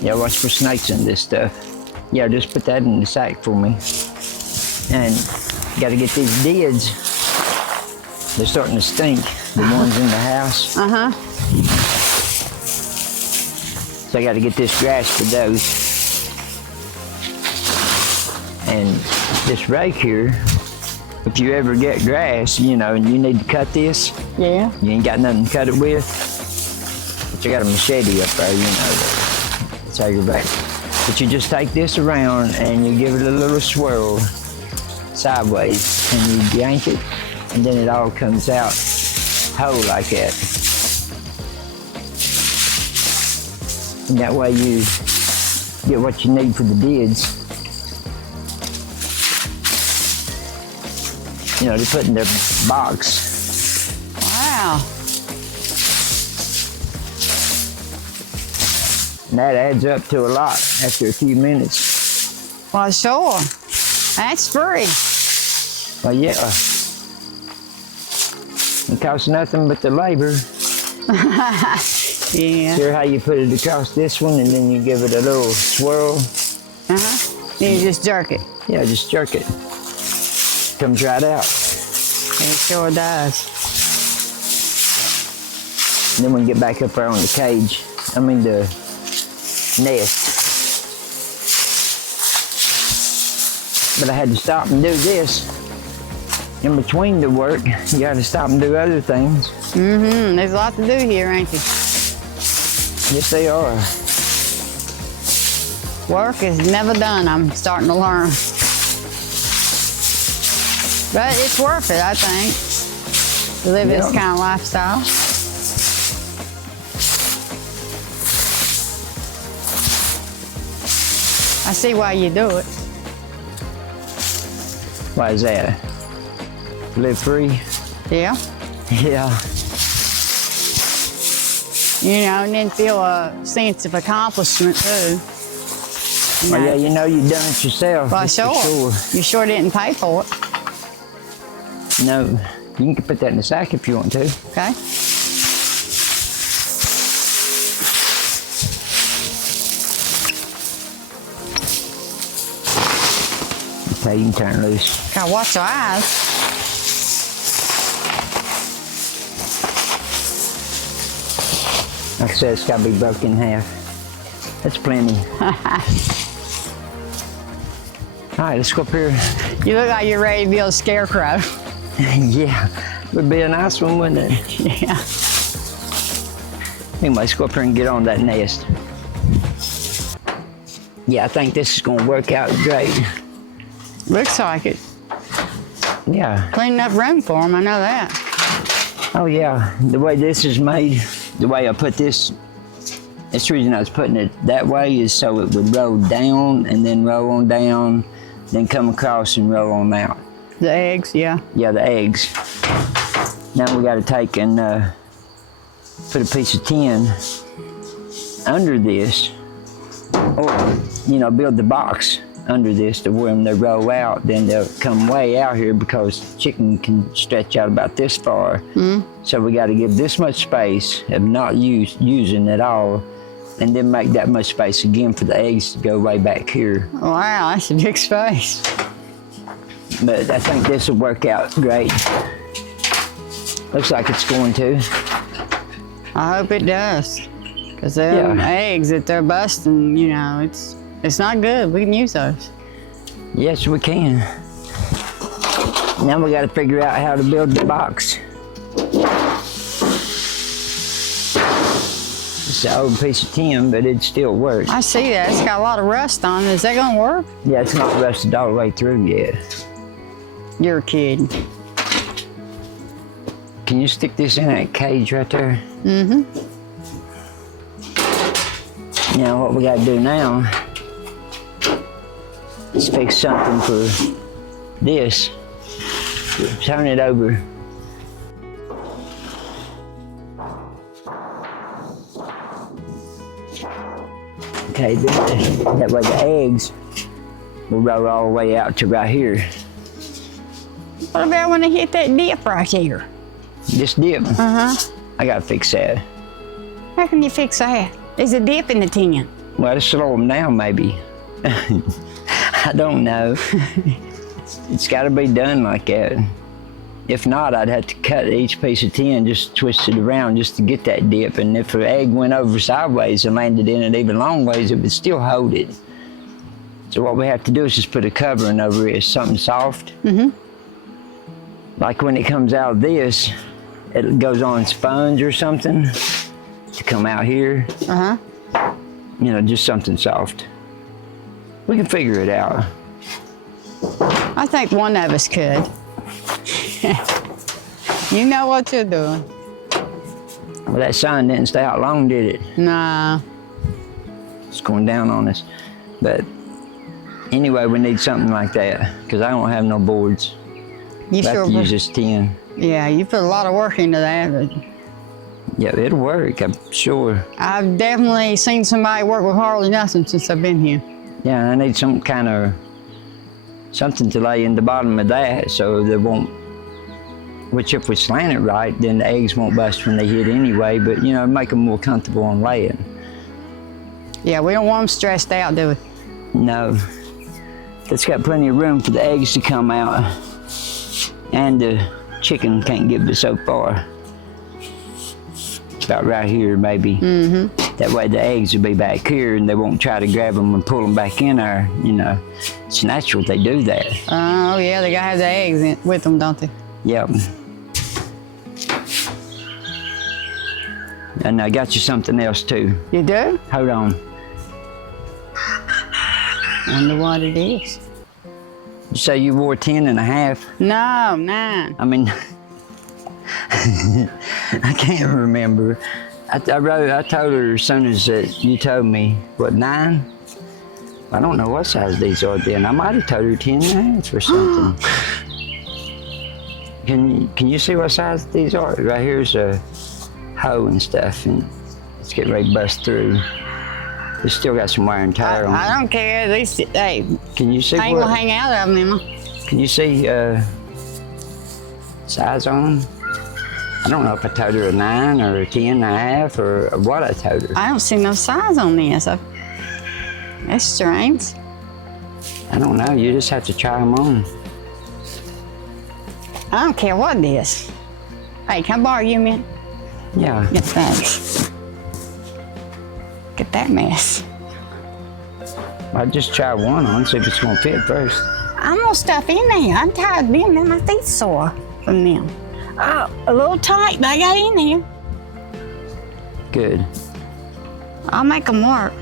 Yeah, watch for snakes in this stuff. Yeah, just put that in the sack for me. And got to get these dids. They're starting to stink, the ones in the house. Uh-huh. So I got to get this grass for those. And this rake here, if you ever get grass, you know, and you need to cut this, Yeah. you ain't got nothing to cut it with, but you got a machete up there, you know, it's aggravating. But you just take this around and you give it a little swirl sideways and you yank it, and then it all comes out whole like that. And that way you get what you need for the dids. You know, they put in their box. Wow. And that adds up to a lot after a few minutes. Well, sure. That's free. Well, yeah. It costs nothing but the labor. Yeah. Sure how you put it across this one and then you give it a little swirl. Uh-huh. Then you just jerk it. Yeah, just jerk it. Comes right out. It sure does. And then we get back up there on the cage. I mean the nest. But I had to stop and do this. In between the work, you gotta stop and do other things. Mm-hmm. There's a lot to do here, ain't there? Yes, they are. Work is never done, I'm starting to learn. But it's worth it, I think, to live this kind of lifestyle. I see why you do it. Why is that? Live free? Yeah. Yeah. You know, and then feel a sense of accomplishment too. You Well, know. yeah, you know you've done it yourself. Well, that's for sure. You sure didn't pay for it. No, you can put that in the sack if you want to. Okay. Okay, you can turn it loose. Gotta watch your eyes. Like I said, it's gotta be broken in half. That's plenty. All right, let's go up here. You look like you're ready to be a scarecrow. Yeah, would be a nice one, wouldn't it? Yeah. Anyway, let's go up here and get on that nest. Yeah, I think this is gonna work out great. Looks like it. Yeah. Clean enough room for them, I know that. Oh yeah, the way this is made, the way I put this, that's the reason I was putting it that way is so it would roll down and then roll on down, then come across and roll on out. The eggs, yeah. Yeah, the eggs. Now we gotta take and put a piece of tin under this, or, you know, build the box under this to when they roll out, then they'll come way out here because chicken can stretch out about this far. So we gotta give this much space of not using at all, and then make that much space again for the eggs to go way back here. Wow, that's a big space. But I think this will work out great. Looks like it's going to. I hope it does. Because them eggs that they're busting, you know, it's not good. We can use those. Yes, we can. Now we got to figure out how to build the box. It's an old piece of tin, but it still works. I see that. It's got a lot of rust on it. Is that going to work? Yeah, it's not rusted all the way through yet. You're kidding. Can you stick this in that cage right there? Mm-hmm. Now what we got to do now is fix something for this. Turn it over. Okay, that way the eggs will roll all the way out to right here. What about when they hit that dip right here? This dip? Uh-huh. I gotta fix that. How can you fix that? There's a dip in the tin. Well, to slow them down, maybe. I don't know. It's got to be done like that. If not, I'd have to cut each piece of tin, just twist it around just to get that dip. And if an egg went over sideways and landed in it even long ways, it would still hold it. So what we have to do is just put a covering over it, something soft. Mm-hmm. Like when it comes out of this, it goes on sponge or something to come out here. Uh-huh. You know, just something soft. We can figure it out. I think one of us could. You know what you're doing. Well, that sign didn't stay out long, did it? Nah. It's going down on us. But anyway, we need something like that because I don't have no boards. You I sure? have to use this tin. Yeah, you put a lot of work into that. But Yeah, it'll work, I'm sure. I've definitely seen somebody work with hardly nothing since I've been here. Yeah, I need some kind of something to lay in the bottom of that so they won't, which if we slant it right, then the eggs won't bust when they hit anyway, but you know, make them more comfortable on laying. Yeah, we don't want them stressed out, do we? No. It's got plenty of room for the eggs to come out, and the chicken can't get but so far. About right here, maybe. Mm-hmm. That way the eggs will be back here and they won't try to grab them and pull them back in there, you know. It's natural they do that. Oh, yeah, they gotta have the eggs with them, don't they? Yep. And I got you something else too. You do? Hold on. Wonder what it is. You say you wore 10 and a half? No, 9. I mean, I can't remember. I told her as soon as you told me, what, 9? I don't know what size these are then. I might have told her 10 and a half or something. Can you see what size these are? Right here's a hoe and stuff, and it's getting ready to bust through. It's still got some wear and tear on it. I don't care. At least, hey, Can you see I ain't gonna hang out of them, Emma. Can you see size on them? I don't know if I told her a 9 or a 10 and a half or what I told her. I don't see no size on this. That's strange. I don't know. You just have to try them on. I don't care what it is. Hey, can I borrow you a minute? Yeah. Yeah, thanks. Get that mess. I'll just try one on, see if it's gonna fit first. I'm gonna stuff in there. I'm tired of being there. My feet sore from them. Oh, a little tight, but I got in there. Good. I'll make them work.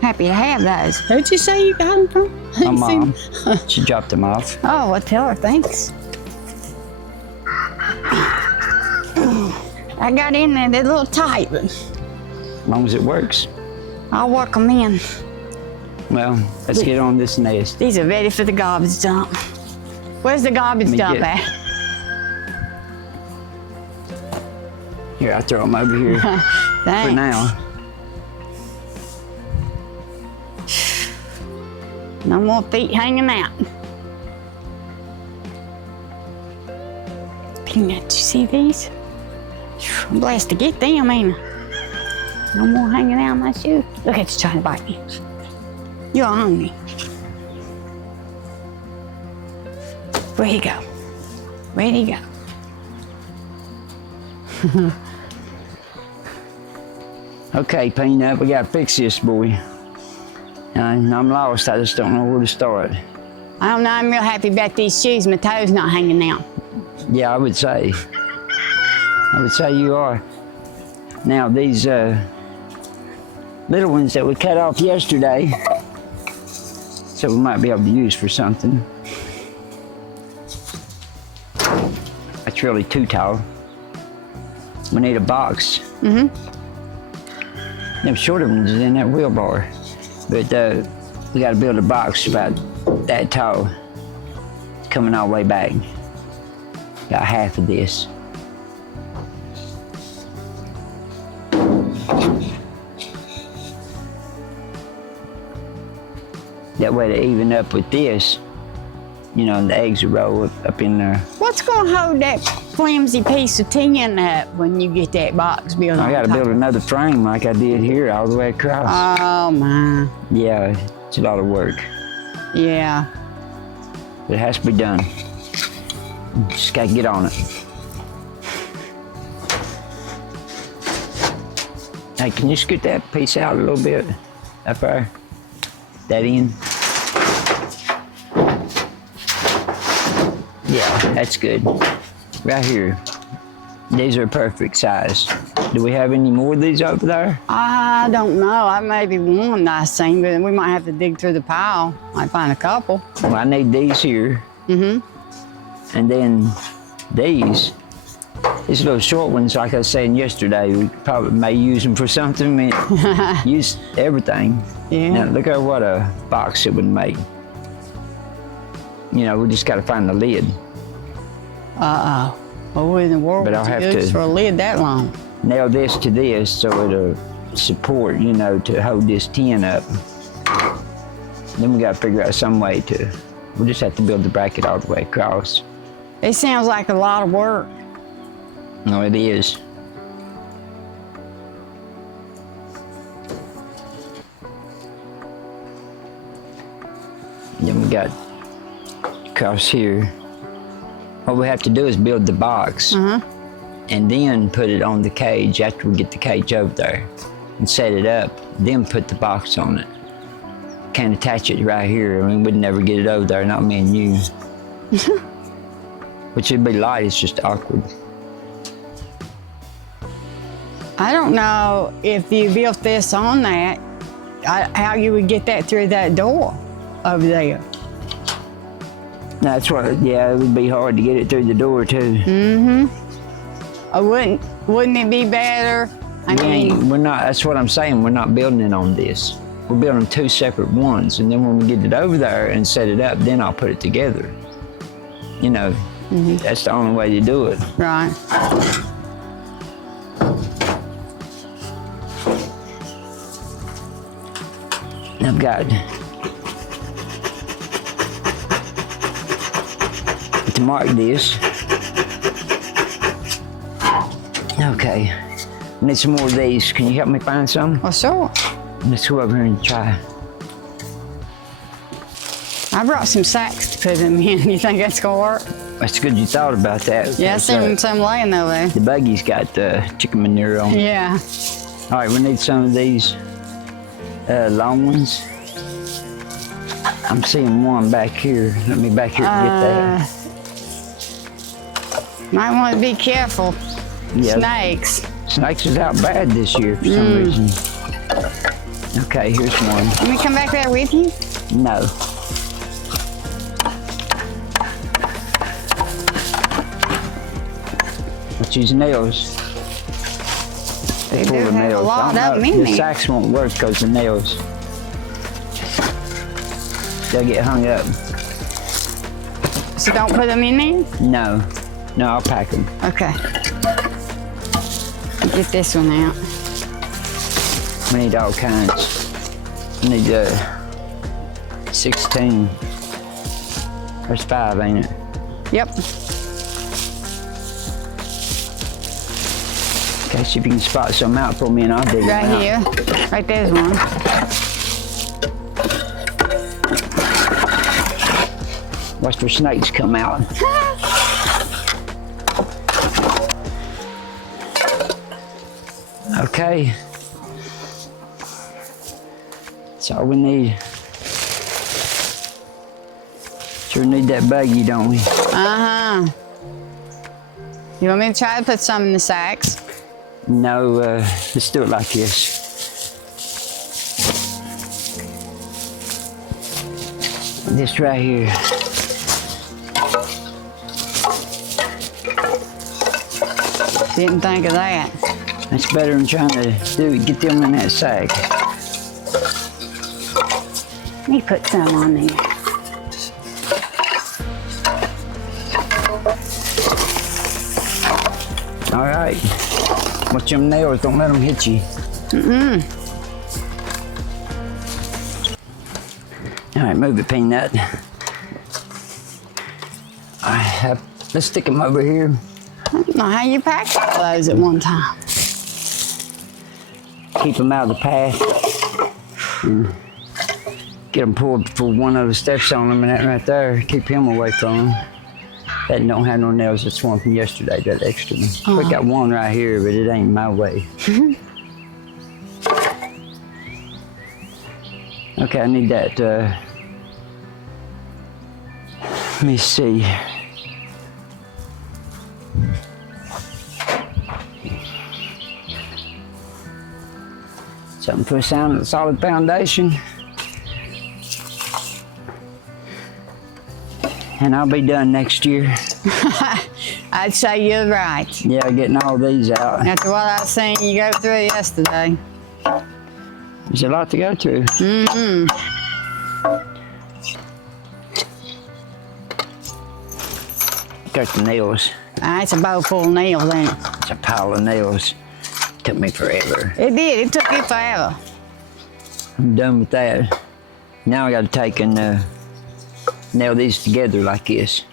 Happy to have those. Who'd you say you got them from? My mom. She dropped them off. Oh, well, tell her thanks. I got in there. They're a little tight, but As long as it works. I'll work them in. Well, let's get on this nest. These are ready for the garbage dump. Where's the garbage dump at? Here, I'll throw them over here for Thanks. now. No more feet hanging out. Peanut, you see these? I'm blessed to get them, ain't I? No more hanging out in my shoe. Look at you trying to bite me. You're hungry. Where'd he go? Where'd he go? Okay, Peanut, we gotta fix this, boy. I'm lost. I just don't know where to start. I don't know. I'm real happy about these shoes. My toes not hanging out. Yeah, I would say. You are. Now, these little ones that we cut off yesterday, so we might be able to use for something. That's really too tall. We need a box. Mm-hmm. Them shorter ones is in that wheelbar. But we got to build a box about that tall. It's coming all the way back. Got half of this. That way to even up with this, you know, and the eggs will roll up in there. What's gonna hold that flimsy piece of tin up when you get that box built I on gotta top. build another frame like I did here all the way across. Oh my. Yeah, it's a lot of work. Yeah. But it has to be done. Just gotta get on it. Hey, can you scoot that piece out a little bit? Up there? That end? Yeah, that's good. Right here. These are perfect size. Do we have any more of these over there? I don't know. I maybe one I seen, but we might have to dig through the pile. Might find a couple. Well, I need these here. Mm-hmm. And then these little short ones, like I was saying yesterday, we probably may use them for something. I mean, use everything. Yeah. Now, look at what a box it would make. You know, we just got to find the lid. Uh-oh. Well, what in the world But would I'll you have use to- for a lid that long? Nail this to this so it'll support, you know, to hold this tin up. Then we got to figure out some way to, we'll just have to build the bracket all the way across. It sounds like a lot of work. No, it is. Then we got across here. What we have to do is build the box and then put it on the cage after we get the cage over there and set it up, then put the box on it. Can't attach it right here. I mean, we'd never get it over there, not me and you. Which would be light, it's just awkward. I don't know if you built this on that, how you would get that through that door over there. That's what, yeah, it would be hard to get it through the door too. Wouldn't it be better? I mean, We're not, that's what I'm saying, we're not building it on this. We're building two separate ones, and then when we get it over there and set it up, then I'll put it together. You know, that's the only way to do it. right. I've got to mark this. Okay, I need some more of these. Can you help me find some? Well, sure. Let's go over here and try. I brought some sacks to put them in. You think that's gonna work? That's good you thought about that. Yeah, I seen some laying over there. The buggy's got chicken manure on it. Yeah. All right, we need some of these long ones. I'm seeing one back here. Let me back here and get that. Might want to be careful. Yeah. Snakes. Snakes is out bad this year for some reason. Okay, here's one. Let me come back there with you. No. Let's use nails. They Pull do the have a nails. lot I of don't them know. in The there. sacks won't work because the nails. They'll get hung up. So don't put them in there? No. No, I'll pack them. Okay. Get this one out. We need all kinds. We need 16. There's 5, ain't it? Yep. Okay, see if you can spot some out for me and I'll dig them Right out. here. Right there's one. Watch for snakes come out. Okay. That's all we need. Sure need that buggy, don't we? Uh-huh. You want me to try to put some in the sacks? No, let's do it like this. This right here. Didn't think of that. That's better than trying to get them in that sack. Let me put some on there. All right. Watch them nails, don't let them hit you. All right, move it, Peanut. Let's stick them over here. I don't know how you packed all those at one time. Keep them out of the path. And get them pulled for one of the steps on them and that right there. Keep him away from them. That don't have no nails. That's one from yesterday, that extra one. We got one right here, but it ain't my way. Okay, I need that, let me see. Something for a solid foundation. And I'll be done next year. I'd say you're right. Yeah, getting all these out. After what I seen you go through yesterday. There's a lot to go through. Mm-hmm. Got the nails. It's a bowl full of nails, ain't it? It's a pile of nails. Took me forever. It did. It took you forever. I'm done with that. Now I got to take and nail these together like this.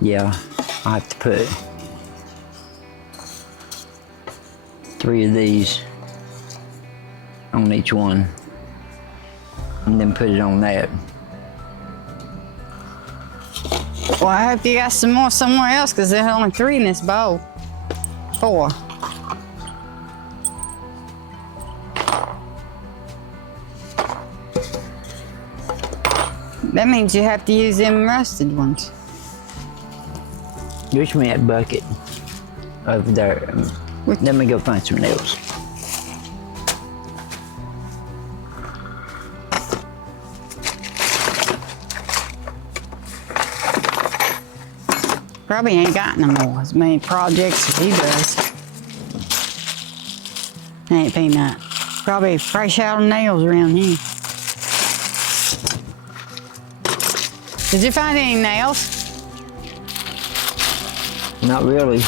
Yeah, I have to put 3 of these on each one, and then put it on that. Well, I hope you got some more somewhere else, because there's only 3 in this bowl. 4. That means you have to use them rusted ones. Reach me that bucket over there. Let me go find some nails. Probably ain't got no more as many projects as he does. Ain't Peanut. Probably fresh out of nails around here. Did you find any nails? Not really.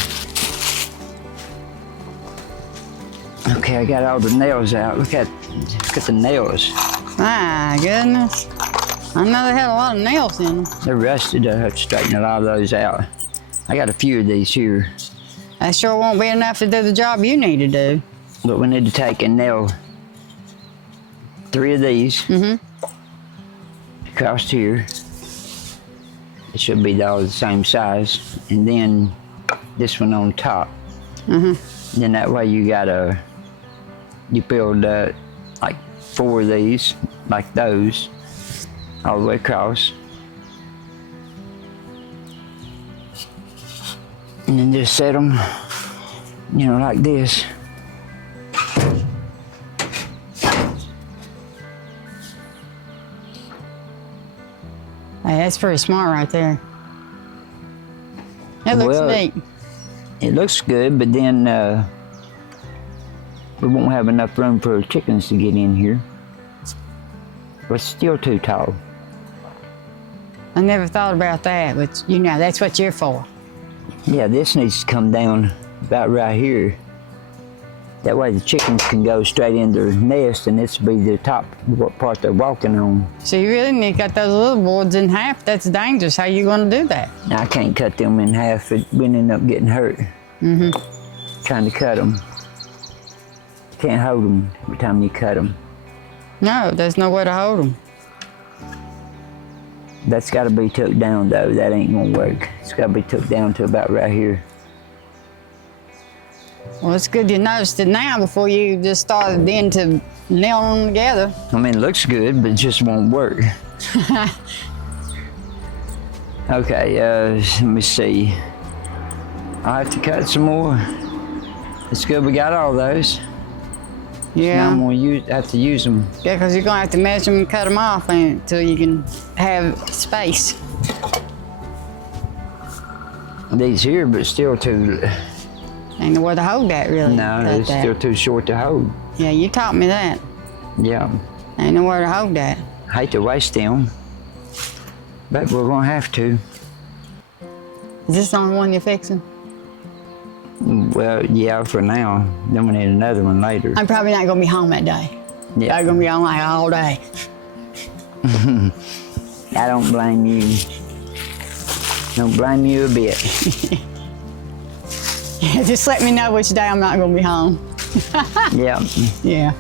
Okay, I got all the nails out. Look at the nails. My goodness. I know they had a lot of nails in them. They're rusted. I have to straighten a lot of those out. I got a few of these here. That sure won't be enough to do the job you need to do. But we need to take and nail 3 of these across here. It should be all the same size. And then this one on top. Then that way you build like 4 of these, like those, all the way across. And then just set them, like this. Hey, that's pretty smart right there. It looks neat. It looks good, but then we won't have enough room for chickens to get in here. But it's still too tall. I never thought about that, but that's what you're for. Yeah, this needs to come down about right here. That way the chickens can go straight in their nest, and this will be the top part they're walking on. So you really need to cut those little boards in half. That's dangerous. How you going to do that? Now, I can't cut them in half. We'd end up getting hurt. Trying to cut them. You can't hold them every time you cut them. No, there's no way to hold them. That's got to be took down, though. That ain't going to work. It's got to be took down to about right here. Well, it's good you noticed it now before you just started then to nail them together. I mean, it looks good, but it just won't work. Okay, let me see. I'll have to cut some more. It's good we got all those. Yeah. Now I'm going to have to use them. Yeah, because you're going to have to measure them and cut them off until you can have space. These here, but still too... Ain't nowhere to hold that, really. No, it's still too short to hold. Yeah, you taught me that. Yeah. Ain't nowhere to hold that. I hate to waste them, but we're going to have to. Is this the only one you're fixing? Well, yeah, for now. Then we need another one later. I'm probably not going to be home that day. Yeah. I'm going to be on like all day. I don't blame you. Don't blame you a bit. Yeah, just let me know which day I'm not gonna be home. Yeah. Yeah.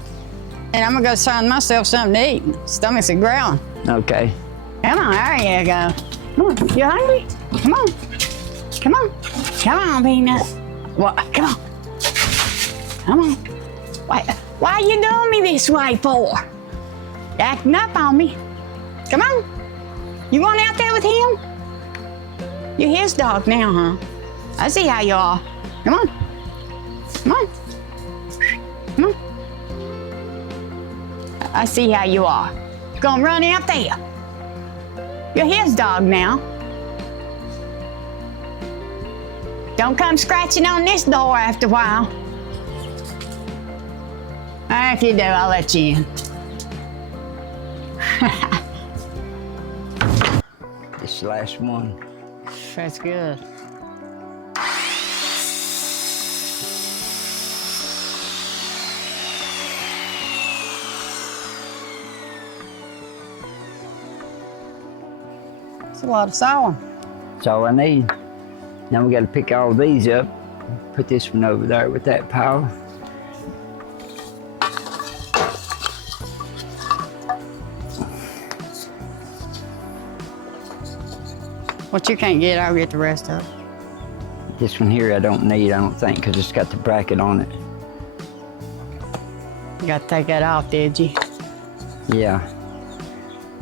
And I'm gonna go find myself something to eat. Stomach's growling. Okay. Come on, there you go. Come on, you hungry? Come on. Come on. Come on, Peanut. What? Come on. Come on. Why are you doing me this way for? You acting up on me. Come on. You going out there with him? You're his dog now, huh? I see how you are. Come on. Come on. Come on. I see how you are. You're gonna run out there. You're his dog now. Don't come scratching on this door after a while. If you do, I'll let you in. This is the last one. That's good. That's a lot of sawing. That's all I need. Now we got to pick all these up. Put this one over there with that pile. What you can't get, I'll get the rest of it. This one here I don't need, I don't think, because it's got the bracket on it. You got to take that off, did you? Yeah.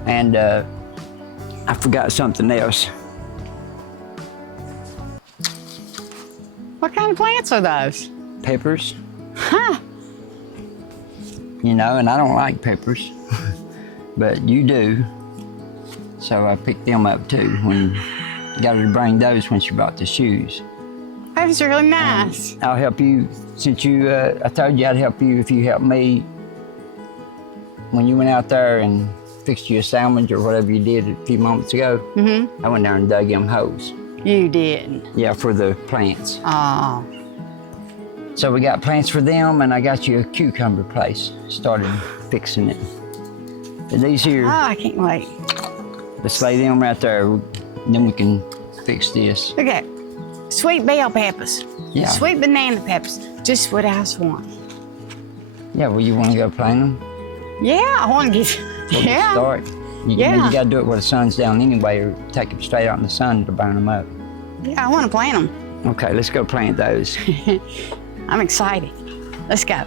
And I forgot something else. What kind of plants are those? Peppers. Huh. You know, and I don't like peppers, but you do. So I picked them up too when got her to bring those when she brought the shoes. That was really nice. I'll help you since you, I told you I'd help you if you help me. When you went out there and fixed you a sandwich or whatever you did a few moments ago, I went down and dug them holes. You did. Yeah, for the plants. Oh. So we got plants for them, and I got you a cucumber place. Started fixing it. But these here, Oh, I can't wait. let's lay them right there. Then we can fix this. Look at sweet bell peppers. Yeah. Sweet banana peppers. Just what I want. Yeah, well, you want to go plant them? Yeah, I want to get. We'll Yeah. start. You Yeah. got to do it where the sun's down anyway, or take them straight out in the sun to burn them up. Yeah, I want to plant them. Okay, let's go plant those. I'm excited. Let's go.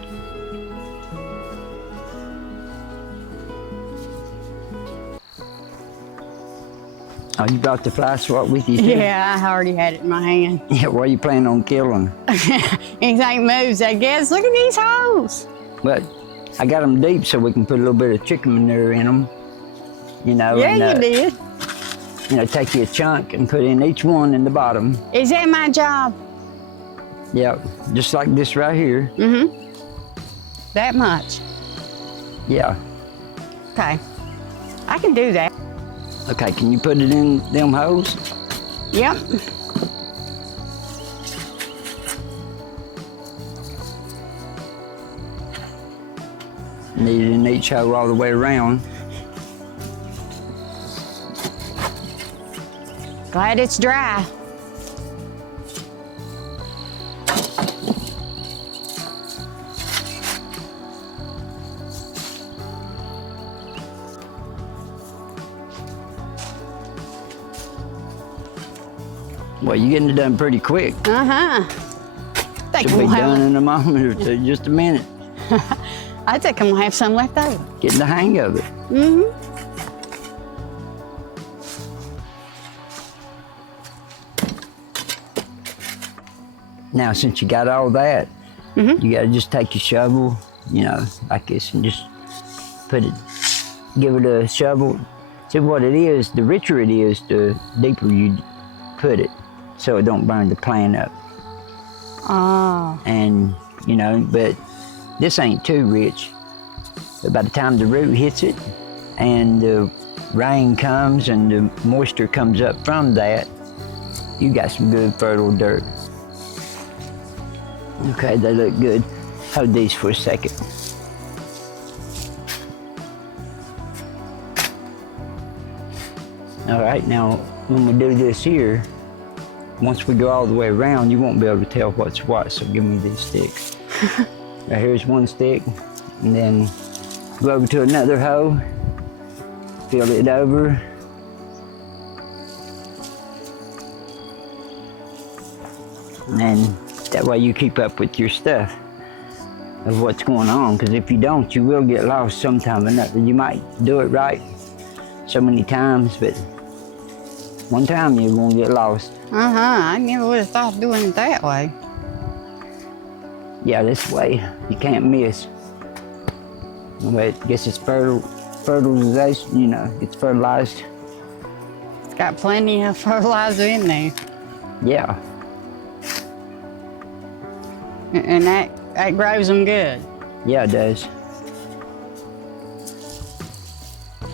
Oh, you brought the fly swat with you too? Yeah, I already had it in my hand. Yeah, what are you planning on killing? Anything moves, I guess. Look at these holes. But I got them deep so we can put a little bit of chicken manure in them. You know, Yeah, and, you did. You know, take you a chunk and put in each one in the bottom. Is that my job? Yeah, just like this right here. That much. Yeah. Okay. I can do that. Okay, can you put it in them holes? Yep. Need it in each hole all the way around. Glad it's dry. Well, you're getting it done pretty quick. Think Should be we'll done have, in a moment or two, just a minute. I think I'm gonna have some left over. Getting the hang of it. Now, since you got all that, you got to just take your shovel, you know, like this, and just put it, give it a shovel. See what it is, the richer it is, the deeper you put it, so it don't burn the plant up. Oh. And, you know, but this ain't too rich. But by the time the root hits it and the rain comes and the moisture comes up from that, you got some good fertile dirt. Okay, they look good. Hold these for a second. All right, now when we do this here, once we go all the way around, you won't be able to tell what's what, so give me these sticks. Right here's one stick, and then go over to another hole, fill it over. And then that way you keep up with your stuff of what's going on, because if you don't, you will get lost sometime or another. You might do it right so many times, but one time you're gonna get lost. I never would have thought of doing it that way. Yeah, this way you can't miss. But I guess it's fertilization, you know, it's fertilized. It's got plenty of fertilizer in there. Yeah. And that grows them good. Yeah, it does.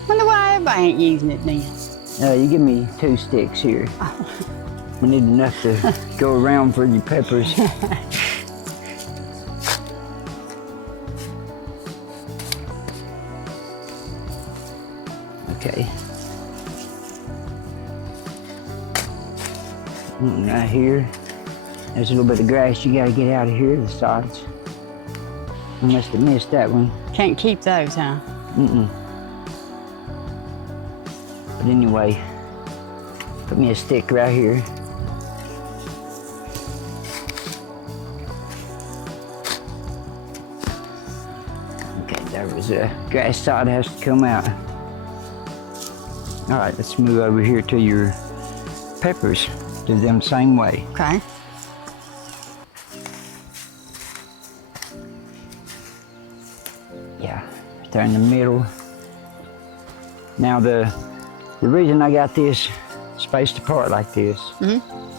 Wonder why everybody ain't using it then. You give me 2 sticks here. We need enough to go around for your peppers. Okay. Right here. There's a little bit of grass you gotta get out of here, the sides. I must have missed that one. Can't keep those, huh? But anyway, put me a stick right here. Okay, there was a grass side has to come out. All right, let's move over here to your peppers. Do them same way. Okay. Yeah, they're in the middle. Now the reason I got this spaced apart like this,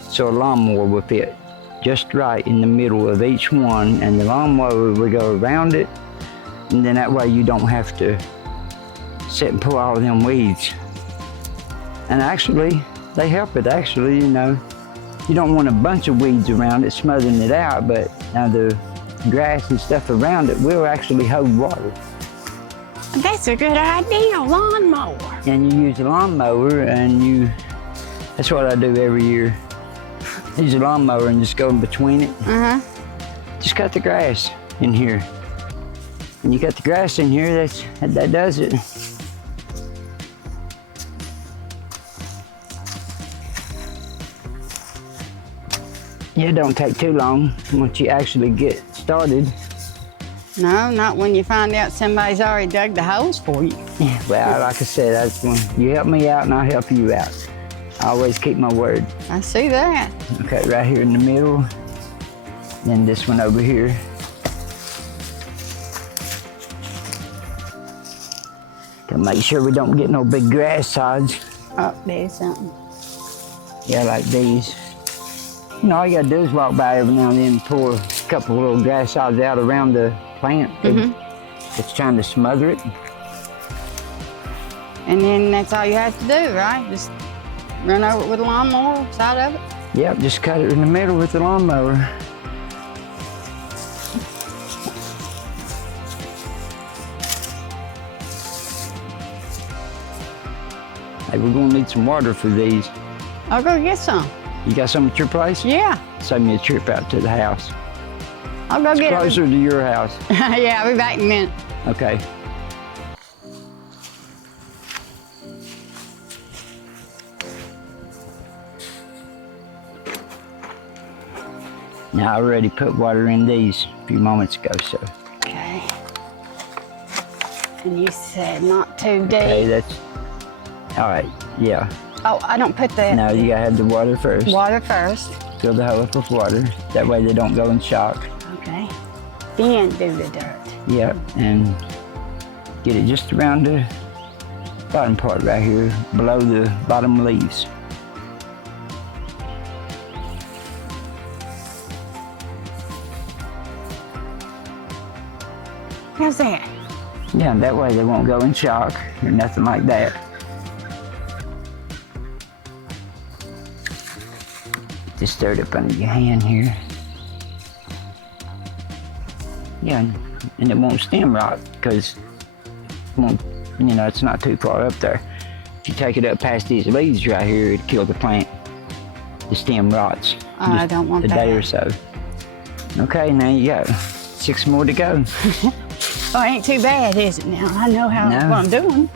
so a lawnmower will fit just right in the middle of each one, and the lawnmower will go around it, and then that way you don't have to sit and pull all of them weeds. And actually, they help it actually, you know. You don't want a bunch of weeds around it, smothering it out, but now the grass and stuff around it will actually hold water. That's a good idea, lawnmower. And you use a lawnmower, and that's what I do every year. Use a lawnmower and just go in between it. Just cut the grass in here. When you cut the grass in here, that does it. Yeah, it don't take too long once you actually get started. No, not when you find out somebody's already dug the holes for you. Yeah, well, like I said, that's when you help me out and I'll help you out. I always keep my word. I see that. Okay, right here in the middle. Then this one over here. To make sure we don't get no big grass sides. Oh, there's something. Yeah, like these. You know, all you gotta do is walk by every now and then and pull a couple of little grass sides out around the plant. It's trying to smother it. And then that's all you have to do, right? Just run over it with a lawnmower, side of it? Yep, just cut it in the middle with the lawnmower. Hey, we're gonna need some water for these. I'll go get some. You got some at your place? Yeah. Save me a trip out to the house. I'll go get it. Closer to your house. Yeah, I'll be back in a minute. Okay. Now I already put water in these a few moments ago, so. Okay. And you said not too deep. Okay, that's, all right, yeah. Oh, I don't put that. Now you gotta have the water first. Water first. Fill the hole up with water. That way they don't go in shock. Okay. Then do the dirt. Yep, and get it just around the bottom part right here, below the bottom leaves. How's that? Yeah, that way they won't go in shock or nothing like that. Just stir it up under your hand here. Yeah, and it won't stem right because it won't, you know, it's not too far up there. If you take it up past these leaves right here, it'd kill the plant. The stem rots. I don't want a that. day or so. Okay, now you go. 6 more to go. Oh, ain't too bad, is it now? I know how No. what I'm doing.